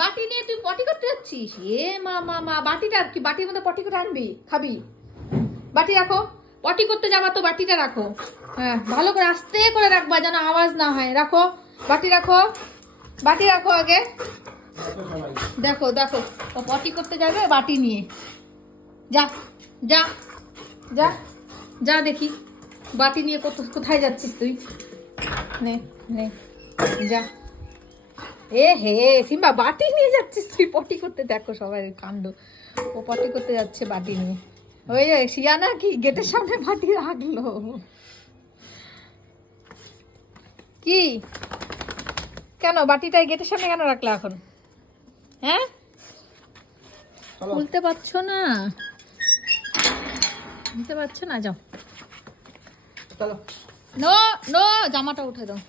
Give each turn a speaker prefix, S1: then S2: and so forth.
S1: বাটি নিয়ে তুই পটি করতে যাচ্ছিস? এ মা মা মা, বাটিটা কি, বাটির মধ্যে পটি করে আনবি? খাবি? বাটি রাখো। পটি করতে যাবা তো বাটিটা রাখো। হ্যাঁ ভালো করে আস্তে করে রাখবা যেন আওয়াজ না হয়। রাখো। বাটি রাখো। বাটি রাখো আগে। দেখো দেখো। ও পটি করতে যাবে বাটি নিয়ে। যা যা যা যা দেখি। বাটি নিয়ে কোথায় যাচ্ছিস তুই? নে নে, যা। এ হে সিম্বা বাটি নিয়ে যাচ্ছিস তুই? পটি করতে দেখো সবাই কাণ্ড। ও পটি করতে যাচ্ছে বাটি নিয়ে। ওই শিয়ানা কি গেটের সামনে বাটি রাখল। কি? কেন বাটিটা গেটের সামনে কেন রাখল এখন? হ্যাঁ? খুলতে পারছ না? খুলতে পারছ না? যাও।
S2: চলো।
S1: নো নো জামাটা উঠে দাও।